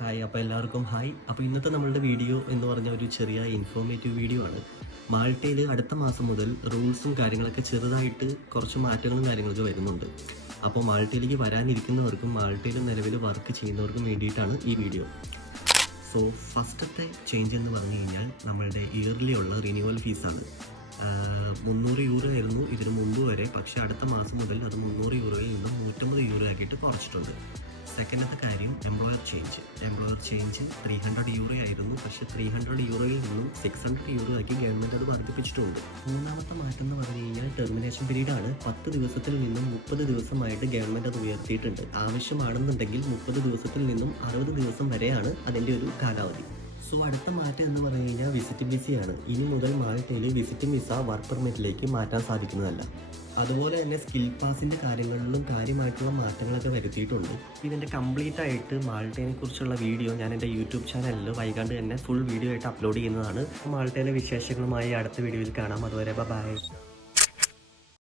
Hi, അപ്പോൾ എല്ലാവർക്കും hi. അപ്പോൾ ഇന്നത്തെ നമ്മളുടെ വീഡിയോ എന്ന് പറഞ്ഞ ഒരു ചെറിയ ഇൻഫോർമേറ്റീവ് വീഡിയോ ആണ്. മാൾട്ടയിൽ അടുത്ത മാസം മുതൽ റൂൾസും കാര്യങ്ങളൊക്കെ ചെറുതായിട്ട് കുറച്ച് മാറ്റങ്ങളും കാര്യങ്ങളൊക്കെ വരുന്നുണ്ട്. അപ്പോൾ മാൾട്ടയിലേക്ക് വരാനിരിക്കുന്നവർക്കും മാൾട്ടയിൽ നിലവിൽ വർക്ക് ചെയ്യുന്നവർക്കും വേണ്ടിയിട്ടാണ് ഈ വീഡിയോ. സോ ഫസ്റ്റത്തെ ചേഞ്ച് എന്ന് പറഞ്ഞു കഴിഞ്ഞാൽ നമ്മളുടെ ഇയർലി ഉള്ള റിന്യൂവൽ ഫീസാണ്. 300 യൂറോ ആയിരുന്നു ഇതിനു മുമ്പ് വരെ, പക്ഷേ അടുത്ത മാസം മുതൽ അത് 300 യൂറോയിൽ നിന്നും 150 യൂറോ ആക്കിയിട്ട് കുറച്ചിട്ടുണ്ട്. സെക്കൻഡത്തെ കാര്യം എംപ്ലോയർ ചേഞ്ച് 300 യൂറോ ആയിരുന്നു, പക്ഷേ 300 യൂറോയിൽ നിന്നും 600 യൂറോ ആക്കി ഗവൺമെൻറ് അത് വർദ്ധിപ്പിച്ചിട്ടുണ്ട്. മൂന്നാമത്തെ മാറ്റം എന്ന് പറഞ്ഞു കഴിഞ്ഞാൽ ടെർമിനേഷൻ പീരീഡാണ്. 10 ദിവസത്തിൽ നിന്നും 30 ദിവസമായിട്ട് ഗവൺമെൻറ് അത് ഉയർത്തിയിട്ടുണ്ട്. ആവശ്യമാണെന്നുണ്ടെങ്കിൽ 30 ദിവസത്തിൽ നിന്നും 60 ദിവസം വരെയാണ് അതിൻ്റെ ഒരു കാലാവധി. സോ അടുത്ത മാറ്റം എന്ന് പറഞ്ഞു കഴിഞ്ഞാൽ വിസിറ്റിംഗ് വിസയാണ്. ഇനി മുതൽ മാൾട്ടയിൽ വിസിറ്റിംഗ് വിസ വർക്ക് പെർമിറ്റിലേക്ക് മാറ്റാൻ സാധിക്കുന്നതല്ല. അതുപോലെ തന്നെ സ്കിൽ പാസിൻ്റെ കാര്യങ്ങളിലും കാര്യമായിട്ടുള്ള മാറ്റങ്ങളൊക്കെ വരുത്തിയിട്ടുണ്ട്. ഇതിൻ്റെ കംപ്ലീറ്റ് ആയിട്ട് മാൾട്ടയെ കുറിച്ചുള്ള വീഡിയോ ഞാൻ എൻ്റെ യൂട്യൂബ് ചാനലിൽ വൈകാണ്ട് തന്നെ ഫുൾ വീഡിയോ ആയിട്ട് അപ്ലോഡ് ചെയ്യുന്നതാണ്. മാൾട്ടയിലെ വിശേഷങ്ങളുമായി അടുത്ത വീഡിയോയിൽ കാണാം. അതുവരെ ബൈ.